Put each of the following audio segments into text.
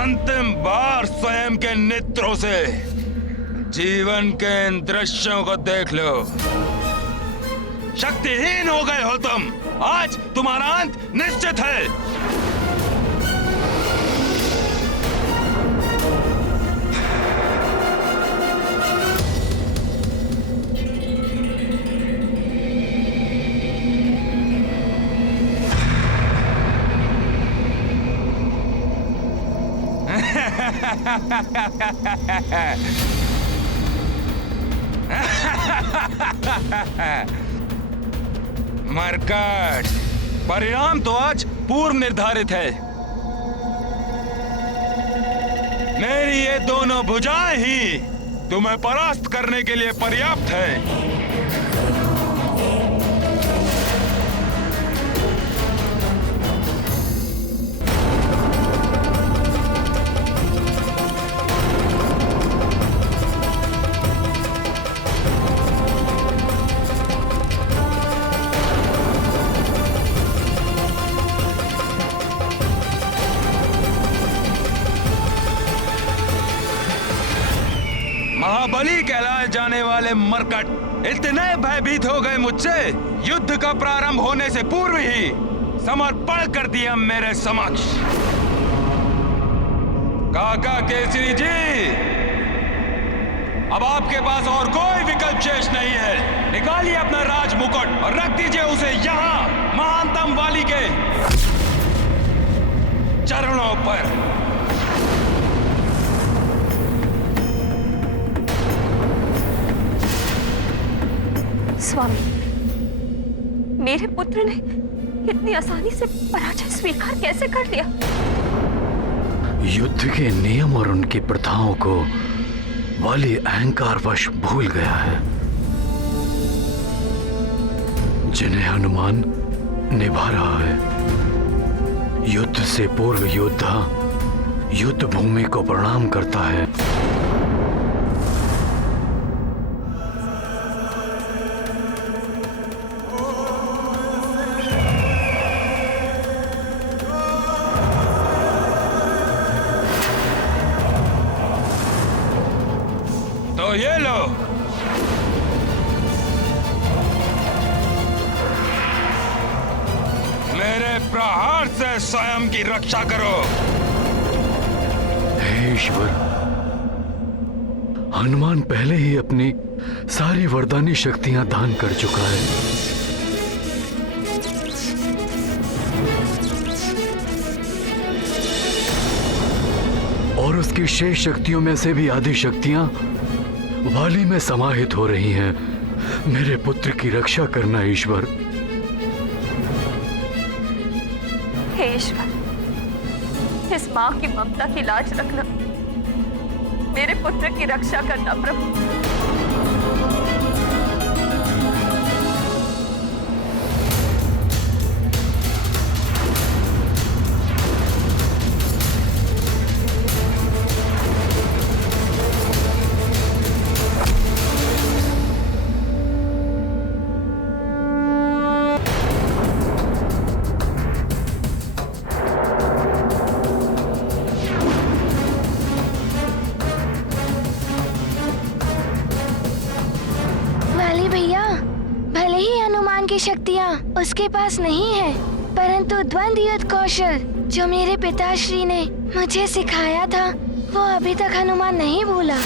अंतिम बार स्वयं के नेत्रों से जीवन के इन दृश्यों को देख लो। शक्तिहीन हो गए हो तुम। आज तुम्हारा अंत निश्चित है। मरकट, परिणाम तो आज पूर्व निर्धारित है। मेरी ये दोनों भुजाएं ही तुम्हें परास्त करने के लिए पर्याप्त है। महाबली कहलाए जाने वाले मरकट इतने भयभीत हो गए मुझसे, युद्ध का प्रारंभ होने से पूर्व ही समर्पण कर दिया मेरे समक्ष। काका केसरी जी, अब आपके पास और कोई विकल्प शेष नहीं है। निकालिए अपना राज मुकुट और रख दीजिए उसे यहाँ महानतम वाली के चरणों पर। स्वामी, मेरे पुत्र ने इतनी आसानी से पराजय स्वीकार कैसे कर लिया? युद्ध के नियम और उनकी प्रथाओं को वाली अहंकारवश भूल गया है, जिन्हें हनुमान निभा रहा है। युद्ध से पूर्व योद्धा युद्ध भूमि को प्रणाम करता है। तो ये लो, मेरे प्रहार से स्वयं की रक्षा करो। हे ईश्वर, हनुमान पहले ही अपनी सारी वरदानी शक्तियां दान कर चुका है। और उसकी शेष शक्तियों में से भी आधी शक्तियां वाली में समाहित हो रही हैं। मेरे पुत्र की रक्षा करना ईश्वर। हे ईश्वर, इस मां की ममता की लाज रखना, मेरे पुत्र की रक्षा करना प्रभु। की शक्तियाँ उसके पास नहीं है, परंतु द्वंद्व युद्ध कौशल जो मेरे पिताश्री ने मुझे सिखाया था, वो अभी तक हनुमान नहीं भूला।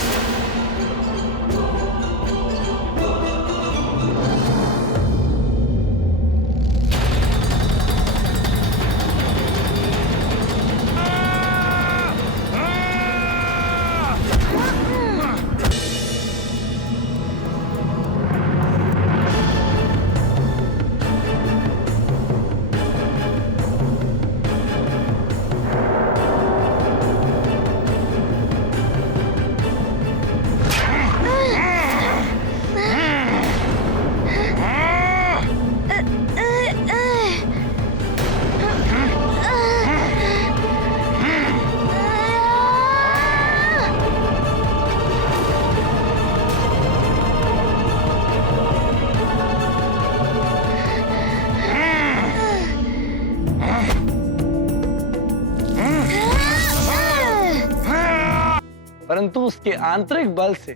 परंतु उसके आंतरिक बल से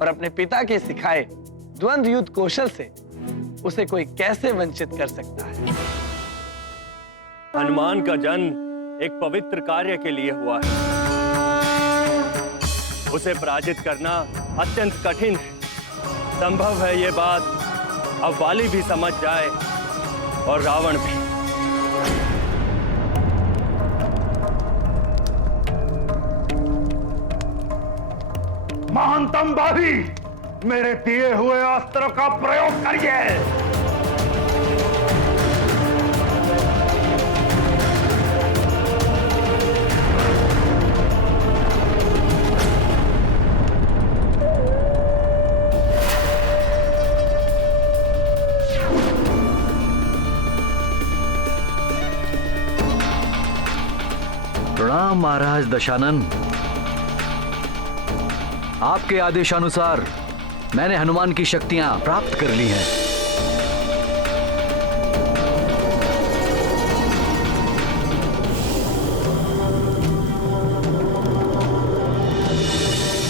और अपने पिता के सिखाए द्वंद्व युद्ध कौशल से उसे कोई कैसे वंचित कर सकता है। हनुमान का जन्म एक पवित्र कार्य के लिए हुआ है। उसे पराजित करना अत्यंत कठिन है। संभव है ये बात अब वाली भी समझ जाए और रावण भी। महानतम बाली, मेरे दिए हुए अस्त्र का प्रयोग करिए। प्रणाम महाराज दशानन। आपके आदेशानुसार मैंने हनुमान की शक्तियां प्राप्त कर ली हैं।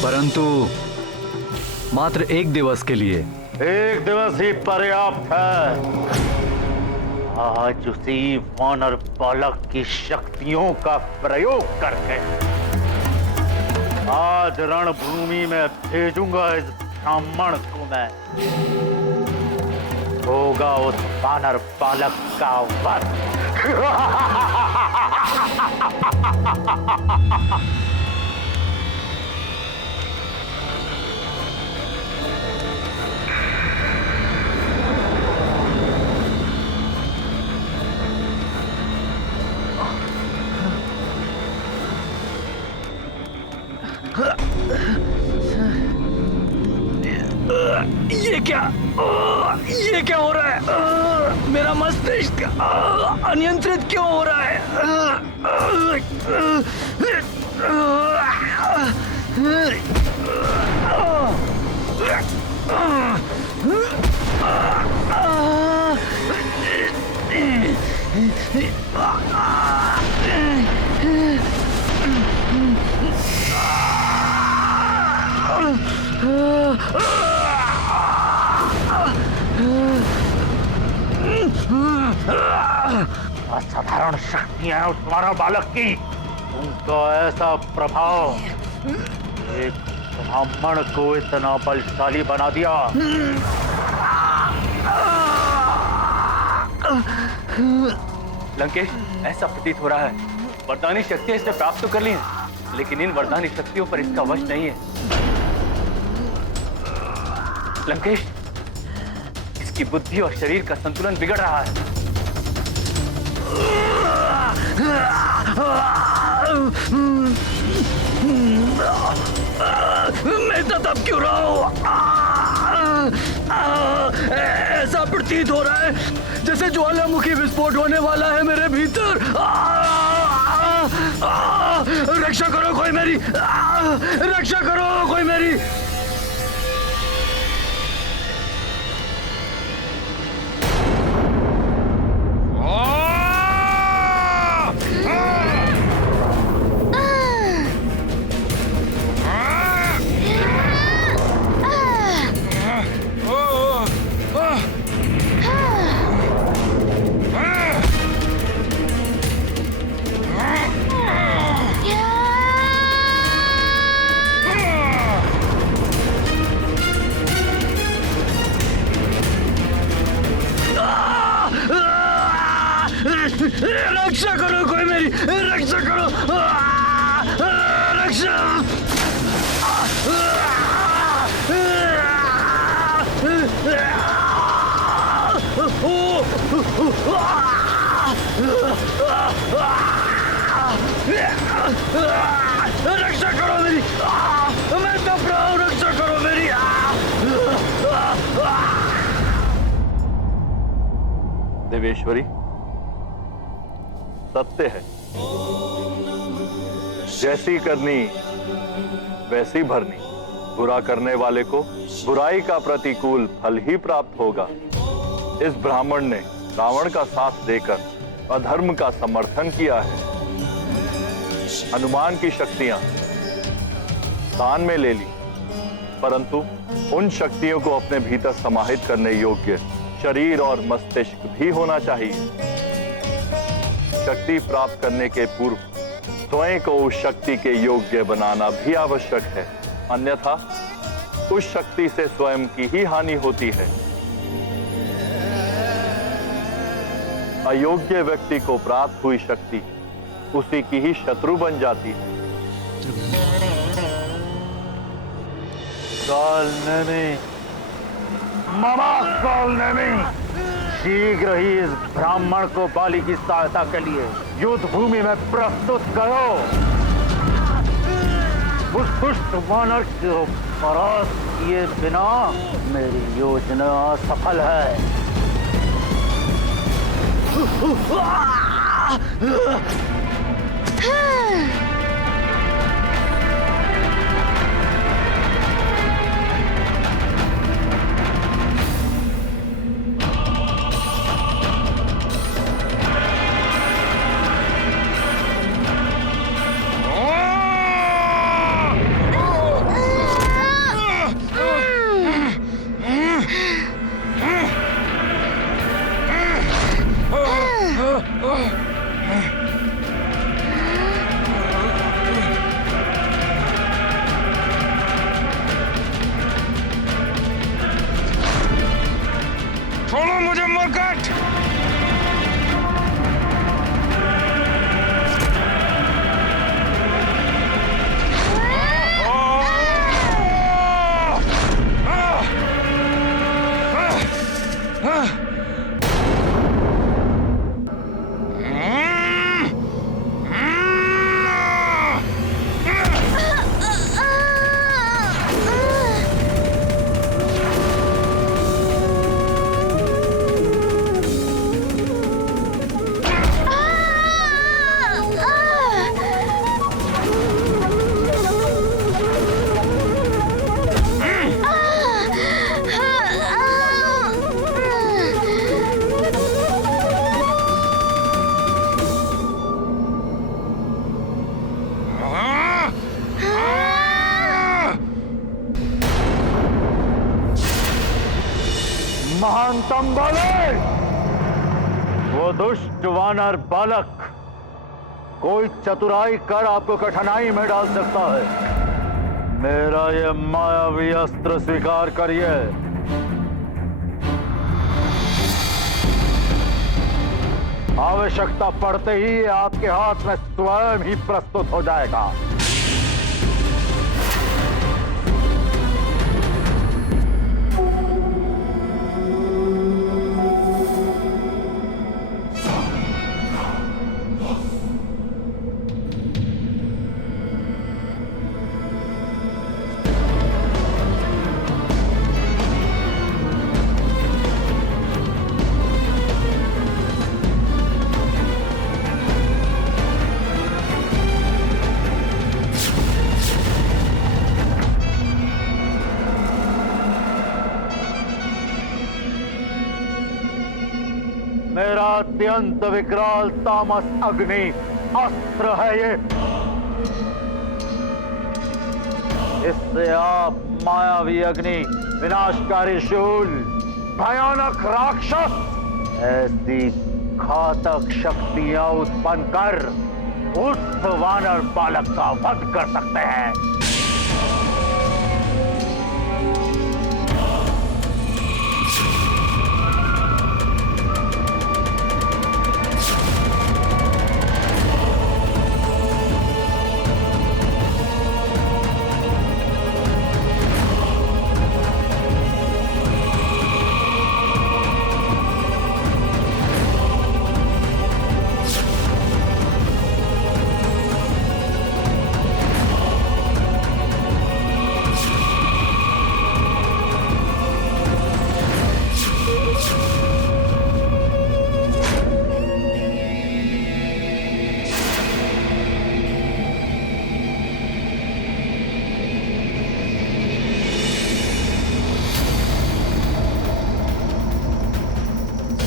परंतु मात्र एक दिवस के लिए। एक दिवस ही पर्याप्त है। आज उसी वानर बालक की शक्तियों का प्रयोग करके आज रणभूमि में भेजूंगा इस ब्राह्मण को मैं। होगा उस वानर बालक का वध। ये क्या हो रहा है? मेरा मस्तिष्क अनियंत्रित क्यों हो रहा है? असाधारण शक्तियां उस वानर बालक की। उनका ऐसा प्रभाव एक ब्राह्मण को इतना बलशाली बना दिया। लंकेश, ऐसा प्रतीत हो रहा है वरदानी शक्तियां इसने प्राप्त तो कर ली हैं, लेकिन इन वरदानी शक्तियों पर इसका वश नहीं है। लंकेश, इसकी बुद्धि और शरीर का संतुलन बिगड़ रहा है। मैं तो तब क्यों रहा हूं? ऐसा प्रतीत हो रहा है जैसे ज्वालामुखी विस्फोट होने वाला है मेरे भीतर। रक्षा करो कोई मेरी, रक्षा करो कोई मेरी। रक्षा करो कोई मेरी, रक्षा करो, रक्षा। रक्षा करो मेरी, मैं तप रहा हूं, रक्षा करो मेरी। देवेश्वरी, सत्य है, जैसी करनी वैसी भरनी। बुरा करने वाले को बुराई का प्रतिकूल फल ही प्राप्त होगा। इस ब्राह्मण ने रावण का साथ देकर अधर्म का समर्थन किया है। हनुमान की शक्तियां दान में ले ली, परंतु उन शक्तियों को अपने भीतर समाहित करने योग्य शरीर और मस्तिष्क भी होना चाहिए। शक्ति प्राप्त करने के पूर्व स्वयं को उस शक्ति के योग्य बनाना भी आवश्यक है, अन्यथा उस शक्ति से स्वयं की ही हानि होती है। अयोग्य व्यक्ति को प्राप्त हुई शक्ति उसी की ही शत्रु बन जाती है। शीघ्र ही इस ब्राह्मण को बाली की सहायता के लिए युद्ध भूमि में प्रस्तुत करो। उस दुष्ट वानर को परास्त किए बिना मेरी योजना असफल है। छोड़ो मुझे मरकट! महानतम बालक, वो दुष्ट वानर बालक कोई चतुराई कर आपको कठिनाई में डाल सकता है। मेरा ये मायावी अस्त्र स्वीकार करिए। आवश्यकता पड़ते ही ये आपके हाथ में स्वयं ही प्रस्तुत हो जाएगा। मेरा अत्यंत विकराल तामस अग्नि अस्त्र है ये। इससे आप मायावी अग्नि, विनाशकारी शूल, भयानक राक्षस ऐसी घातक शक्तियां उत्पन्न कर उस वानर बालक का वध कर सकते हैं।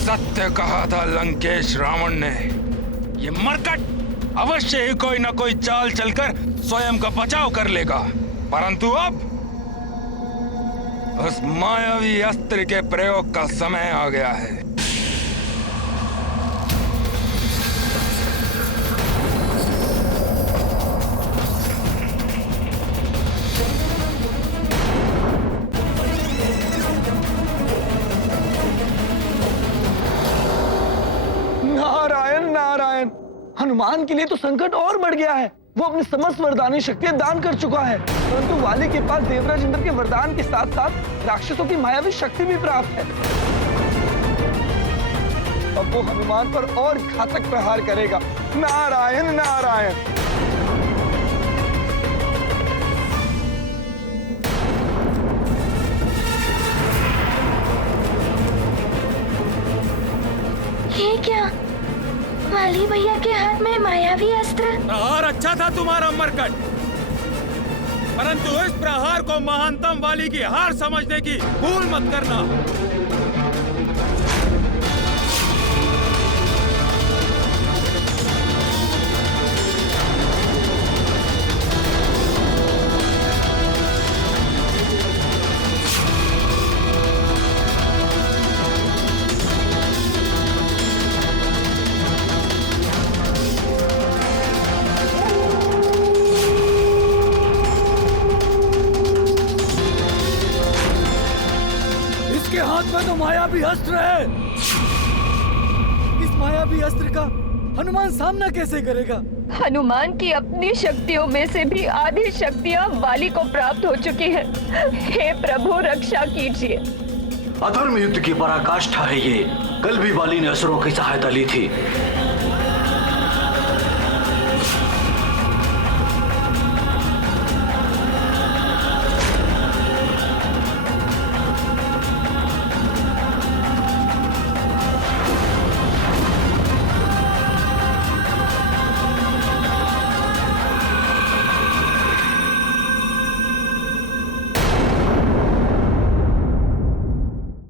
सत्य कहा था लंकेश रावण ने। ये मरकट अवश्य ही कोई ना कोई चाल चलकर स्वयं का बचाव कर लेगा परंतु अब उस मायावी अस्त्र के प्रयोग का समय आ गया है। नारायण नारायण, हनुमान के लिए तो संकट और बढ़ गया है। वो अपनी समस्त वरदानी शक्तियां दान कर चुका है, परंतु वाली के पास देवराज इंद्र के वरदान के साथ साथ राक्षसों की मायावी शक्ति भी प्राप्त है। अब वो हनुमान पर और घातक प्रहार करेगा। नारायण नारायण। ये क्या? वाली भैया के हाथ में मायावी अस्त्र। प्रहार अच्छा था तुम्हारा मरकट, परंतु इस प्रहार को महानतम वाली की हार समझने की भूल मत करना। तो मायावी अस्त्र है। इस मायावी अस्त्र का हनुमान सामना कैसे करेगा? हनुमान की अपनी शक्तियों में से भी आधी शक्तियां वाली को प्राप्त हो चुकी है। हे प्रभु, रक्षा कीजिए। अधर्म युद्ध की पराकाष्ठा है ये। कल भी वाली ने असुरों की सहायता ली थी,